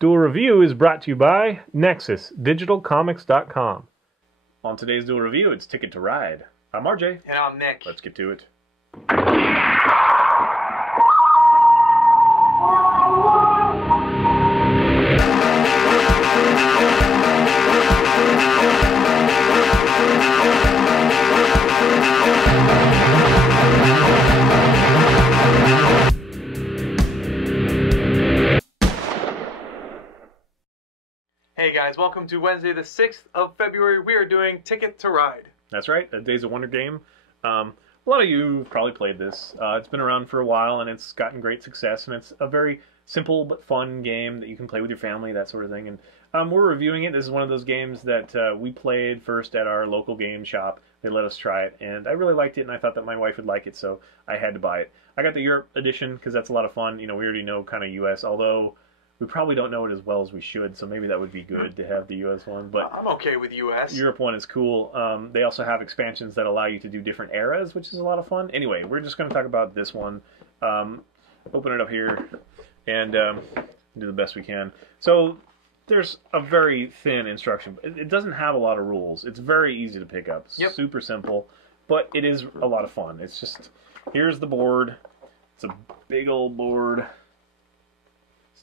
Duel Review is brought to you by NexusDigitalComics.com. On today's Duel Review, it's Ticket to Ride. I'm RJ. And I'm Nick. Let's get to it. Hey guys, welcome to Wednesday the 6th of February. We are doing Ticket to Ride. That's right, a Days of Wonder game. A lot of you probably played this. It's been around for a while and it's gotten great success, and it's a very simple but fun game that you can play with your family, that sort of thing. And we're reviewing it. This is one of those games that we played first at our local game shop. They let us try it, and I really liked it, and I thought that my wife would like it, so I had to buy it. I got the Europe edition because that's a lot of fun. You know, we already know kind of US, although we probably don't know it as well as we should, so maybe that would be good to have the US one. But I'm okay with US. Europe one is cool. They also have expansions that allow you to do different eras, which is a lot of fun. Anyway, we're just going to talk about this one. Open it up here and do the best we can. So there's a very thin instruction. It doesn't have a lot of rules. It's very easy to pick up. Yep. Super simple, but it is a lot of fun. It's just, here's the board. It's a big old board.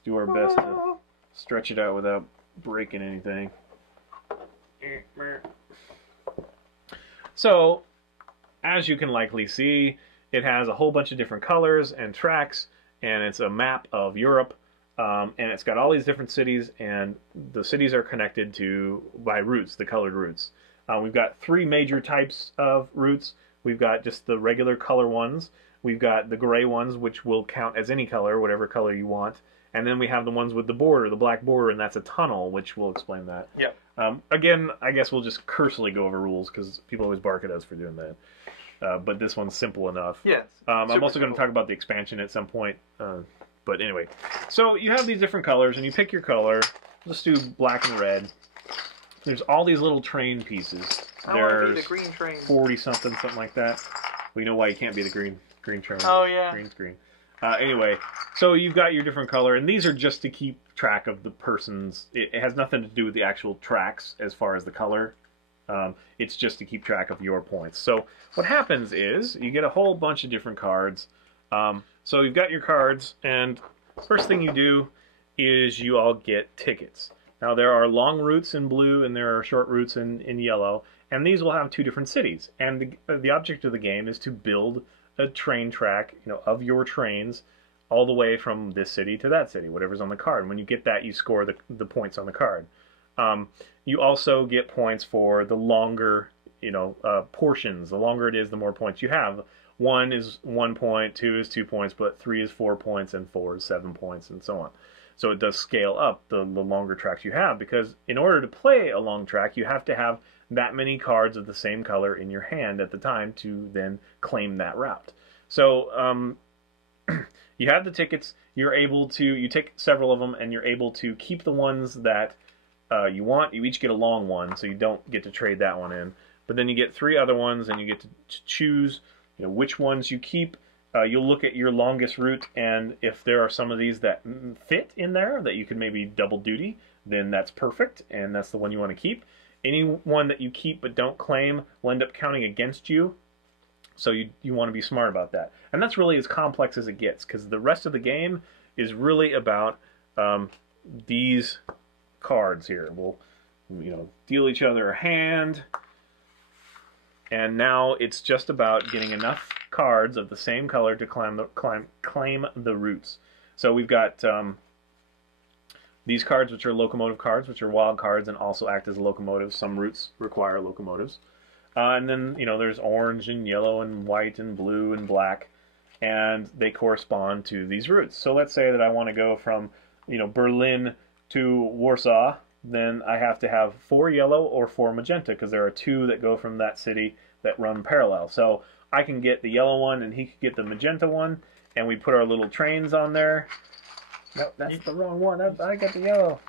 Do our best to stretch it out without breaking anything. So, as you can likely see, it has a whole bunch of different colors and tracks, and it's a map of Europe, and it's got all these different cities, and the cities are connected by routes, the colored routes. We've got three major types of routes. We've got just the regular color ones. We've got the gray ones, which will count as any color, whatever color you want. And then we have the ones with the border, the black border, and that's a tunnel, which we'll explain that. Yep. Again, I guess we'll just cursely go over rules, because people always bark at us for doing that. But this one's simple enough. Yes. I'm also going to talk about the expansion at some point. But anyway, so you have these different colors, and you pick your color. Let's do black and red. There's all these little train pieces. I want to be the green train. 40-something, something like that. We know why you can't be the green train. Oh, yeah. Green screen. Anyway, so you've got your different color, and these are just to keep track of the person's... It has nothing to do with the actual tracks as far as the color. It's just to keep track of your points. So what happens is you get a whole bunch of different cards. So you've got your cards, and first thing you do is you all get tickets. Now there are long routes in blue, and there are short routes in yellow, and these will have two different cities. And the object of the game is to build a train track, you know, of your trains all the way from this city to that city, whatever's on the card. And when you get that, you score the points on the card. You also get points for the longer, you know, portions. The longer it is, the more points you have. 1 is 1 point, 2 is 2 points, but 3 is 4 points, and 4 is 7 points, and so on. So it does scale up the longer tracks you have, because in order to play a long track, you have to have that many cards of the same color in your hand at the time to then claim that route. So you have the tickets, you take several of them, and you're able to keep the ones that you want. You each get a long one, so you don't get to trade that one in. But then you get 3 other ones, and you get to choose, you know, which ones you keep. You'll look at your longest route, and if there are some of these that fit in there, that you can maybe double duty, then that's perfect, and that's the one you want to keep. Any one that you keep but don't claim will end up counting against you, so you want to be smart about that. And that's really as complex as it gets, because the rest of the game is really about these cards here. We'll, you know, deal each other a hand, and now it's just about getting enough cards of the same color to claim the routes. So we've got these cards, which are Locomotive Cards, which are wild cards and also act as locomotives. Some routes require locomotives. And then, you know, there's orange and yellow and white and blue and black, and they correspond to these routes. So let's say that I want to go from, you know, Berlin to Warsaw, then I have to have 4 yellow or 4 magenta, because there are 2 that go from that city that run parallel. So I can get the yellow one, and he could get the magenta one, and we put our little trains on there. No, that's the wrong one. I got the yellow.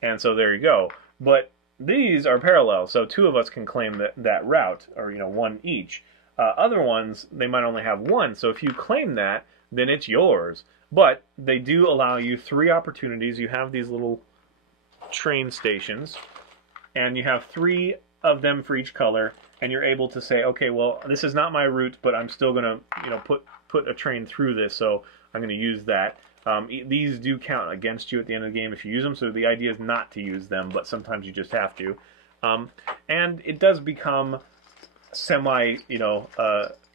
And so there you go. But these are parallel, so 2 of us can claim that route, or, you know, 1 each. Other ones, they might only have 1, so if you claim that, then it's yours. But they do allow you 3 opportunities. You have these little train stations, and you have 3 of them for each color, and you're able to say, okay, well, this is not my route, but I'm still going to, put a train through this, so I'm going to use that. These do count against you at the end of the game if you use them, so the idea is not to use them, but sometimes you just have to. And it does become semi,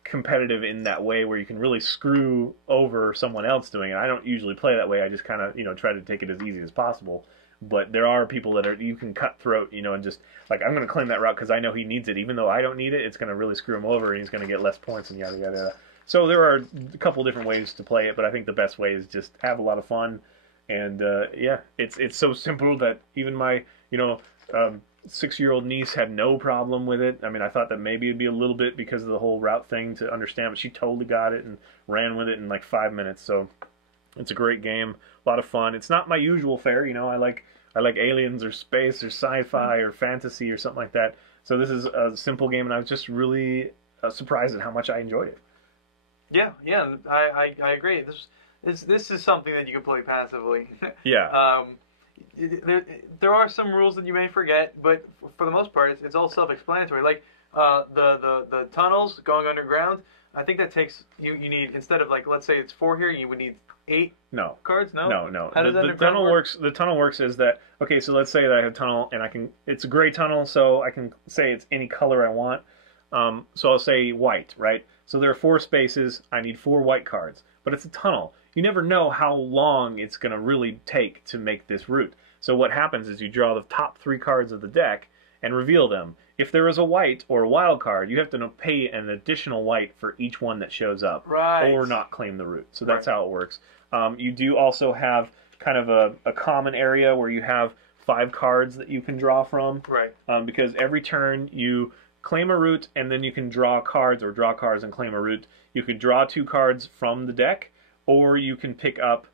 competitive in that way where you can really screw over someone else doing it. I don't usually play that way. I just kind of, try to take it as easy as possible. But there are people that you can cut throat, and just, like, I'm going to claim that route because I know he needs it. Even though I don't need it, it's going to really screw him over, and he's going to get less points and yada, yada, yada. So there are a couple different ways to play it, but I think the best way is just have a lot of fun. And, yeah, it's so simple that even my, 6-year-old niece had no problem with it. I mean, I thought that maybe it'd be a little bit because of the whole route thing to understand, but she totally got it and ran with it in like 5 minutes. So it's a great game, a lot of fun. It's not my usual fare, I like aliens or space or sci-fi or fantasy or something like that. So this is a simple game, and I was just really surprised at how much I enjoyed it. Yeah, I agree. This is something that you can play passively. Yeah. There are some rules that you may forget, but for the most part, it's all self-explanatory. Like the tunnels going underground. I think that takes you need, instead of, like, let's say it's 4 here, you would need 8 cards. No. How does the tunnel work? The tunnel works is that, okay, so let's say that I have a tunnel and it's a gray tunnel, so I can say it's any color I want. So I'll say white, right? So there are 4 spaces. I need 4 white cards, but it's a tunnel. You never know how long it's going to really take to make this route. So what happens is you draw the top 3 cards of the deck and reveal them. If there is a white or a wild card, you have to pay an additional white for each one that shows up, right, or not claim the route. So that's how it works. You do also have kind of a common area where you have 5 cards that you can draw from, right? Because every turn you claim a route, and then you can draw cards, or draw cards and claim a route. You could draw 2 cards from the deck, or you can pick up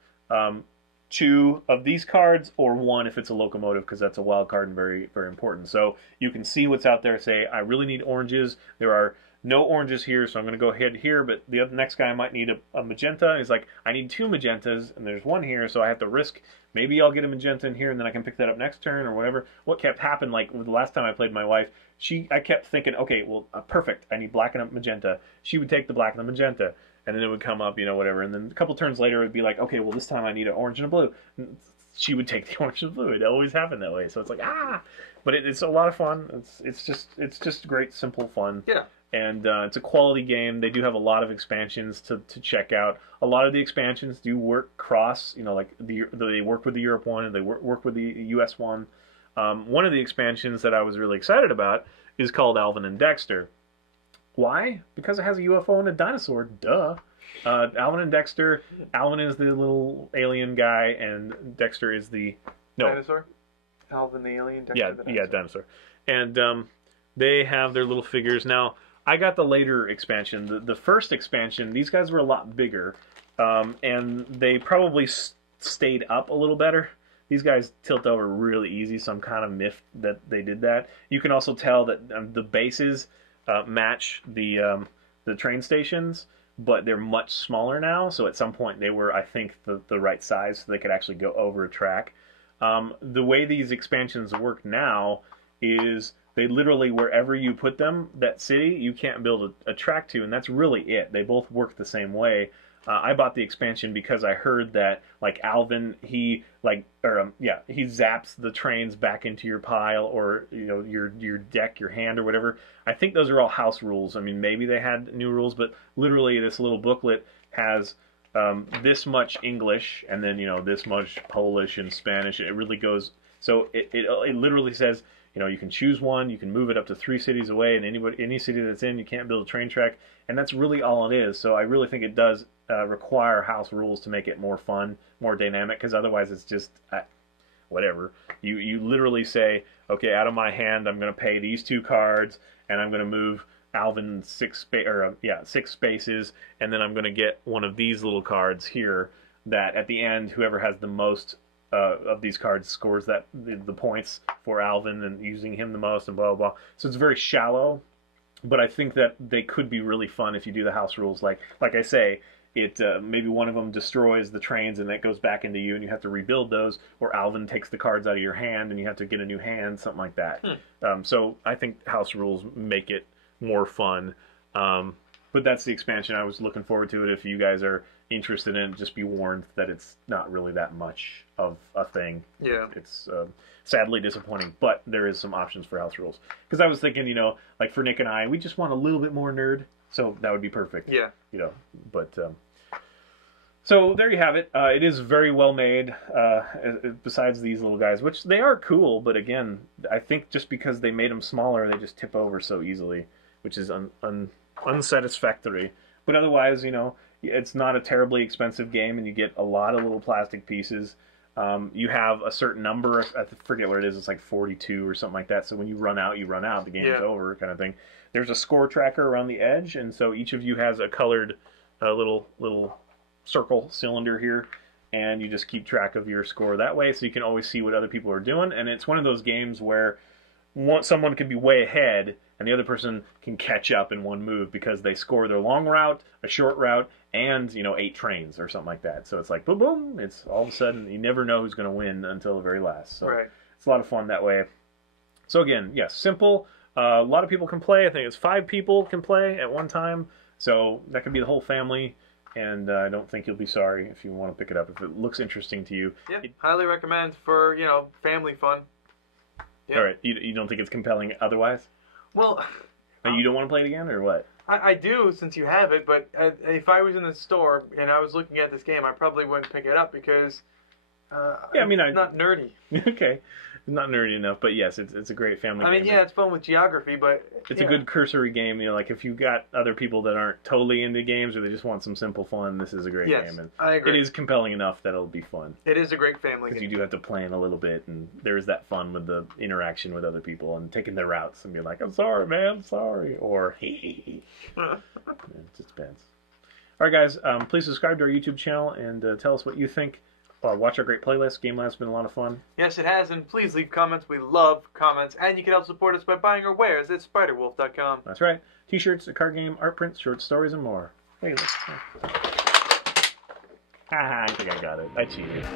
2 of these cards, or 1 if it's a locomotive, because that's a wild card and very, very important. So you can see what's out there, say, I really need oranges. There are no oranges here, so I'm going to go ahead here, but the next guy might need a magenta. He's like, I need 2 magentas, and there's 1 here, so I have to risk, maybe I'll get a magenta in here, and then I can pick that up next turn, or whatever. What kept happening, like the last time I played my wife, I kept thinking, okay, well, perfect, I need black and a magenta. She would take the black and the magenta, and then it would come up, whatever. And then a couple turns later, it would be like, okay, well, this time I need an orange and a blue. And she would take the orange and blue. It always happened that way. So it's like, but it's a lot of fun. It's just great, simple fun. Yeah. And it's a quality game. They do have a lot of expansions to check out. A lot of the expansions do work cross, like they work with the Europe one, and they work with the US one. One of the expansions that I was really excited about is called Alvin and Dexter. Why? Because it has a UFO and a dinosaur. Duh. Alvin and Dexter. Alvin is the little alien guy, and Dexter is the dinosaur. Alvin the alien. Dexter the dinosaur. Dinosaur. And they have their little figures. Now, I got the later expansion. The first expansion, these guys were a lot bigger, and they probably stayed up a little better. These guys tilt over really easy, so I'm kind of miffed that they did that. You can also tell that the bases match the train stations, but they're much smaller now. So at some point they were, I think, the right size, so they could actually go over a track. The way these expansions work now is they literally, wherever you put them, that city, you can't build a track to, and that's really it. They both work the same way. I bought the expansion because I heard that, like, Alvin, he zaps the trains back into your pile, or your deck, your hand, or whatever. I think those are all house rules. I mean, maybe they had new rules, but literally this little booklet has this much English, and then this much Polish and Spanish. It really goes. So it literally says, you can choose one, you can move it up to 3 cities away, and any city that's in, you can't build a train track, and that's really all it is. So I really think it does require house rules to make it more fun, more dynamic, because otherwise it's just whatever. You literally say, okay, out of my hand, I'm going to pay these 2 cards, and I'm going to move Alvin 6 spaces, and then I'm going to get one of these little cards here that at the end, whoever has the most of these cards scores the points for Alvin, and using him the most, and blah, blah, blah. So it's very shallow, but I think that they could be really fun if you do the house rules. Like I say, it maybe one of them destroys the trains and that goes back into you and you have to rebuild those, or Alvin takes the cards out of your hand and you have to get a new hand, something like that. So I think house rules make it more fun. But that's the expansion. I was looking forward to it. If you guys are interested in it, just be warned that it's not really that much of a thing. Yeah. It's sadly disappointing, but there is some options for house rules. Because I was thinking, you know, like for Nick and I, we just want a little bit more nerd, so that would be perfect. Yeah. You know, but so there you have it. It is very well made. Besides these little guys, which they are cool, but again, I think just because they made them smaller, they just tip over so easily, which is unsatisfactory. But otherwise, you know, it's not a terribly expensive game, and you get a lot of little plastic pieces. You have a certain number, I forget what it is, it's like 42 or something like that, so when you run out, the game's over, kind of thing. There's a score tracker around the edge, and so each of you has a colored little circle cylinder here, and you just keep track of your score that way, so you can always see what other people are doing, and it's one of those games where someone could be way ahead, and the other person can catch up in one move because they score their long route, a short route, and, you know, 8 trains or something like that. So it's like, boom, boom, it's all of a sudden, you never know who's going to win until the very last. So it's a lot of fun that way. So again, yes, simple. A lot of people can play. I think it's 5 people can play at one time. So that could be the whole family. And I don't think you'll be sorry if you want to pick it up. If it looks interesting to you. Yeah, highly recommend for, you know, family fun. Yeah. All right, you don't think it's compelling otherwise? Well... you don't want to play it again, or what? I do, since you have it, but if I was in the store and I was looking at this game, I probably wouldn't pick it up because yeah, I mean, it's not nerdy. Okay. Not nerdy enough, but yes, it's a great family game. I mean, yeah, it's fun with geography, but... It's a good cursory game, you know, like if you've got other people that aren't totally into games or they just want some simple fun, this is a great game. And I agree. It is compelling enough that it'll be fun. It is a great family game. Because you do have to plan a little bit, and there is that fun with the interaction with other people and taking their routes and being like, I'm sorry, man, I'm sorry, or it just depends. All right, guys, please subscribe to our YouTube channel and tell us what you think. Watch our great playlist. Game Lab's been a lot of fun. Yes, it has, and please leave comments. We love comments, and you can help support us by buying our wares at spiderwolf.com. That's right. T-shirts, a card game, art prints, short stories, and more. Hey, let's... Haha, I think I got it. I cheated. It's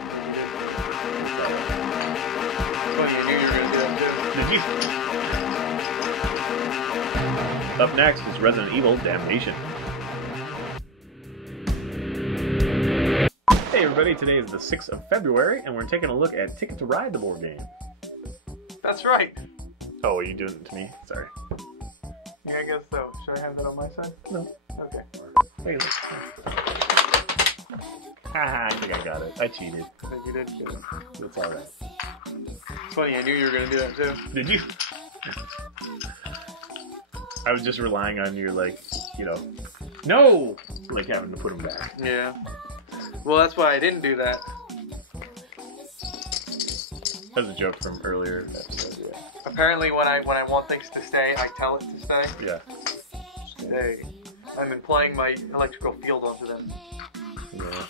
funny, I knew you were going to do that, too. Did you? Up next is Resident Evil Damnation. Hey everybody, today is the 6th of February, and we're taking a look at Ticket to Ride, the board game. That's right. Oh, are you doing it to me? Sorry. Yeah, I guess so. Should I have that on my side? No. Okay. Hey, look. Haha, I think I got it. I cheated. I think you did get it. It's alright. It's funny, I knew you were going to do that too. Did you? I was just relying on your, like, you know, no! Like having to put them back. Yeah. Well, that's why I didn't do that. That was a joke from earlier episode, yeah. Apparently, when I want things to stay, I tell it to stay. Yeah. Stay. I'm implying my electrical field onto them. Yeah.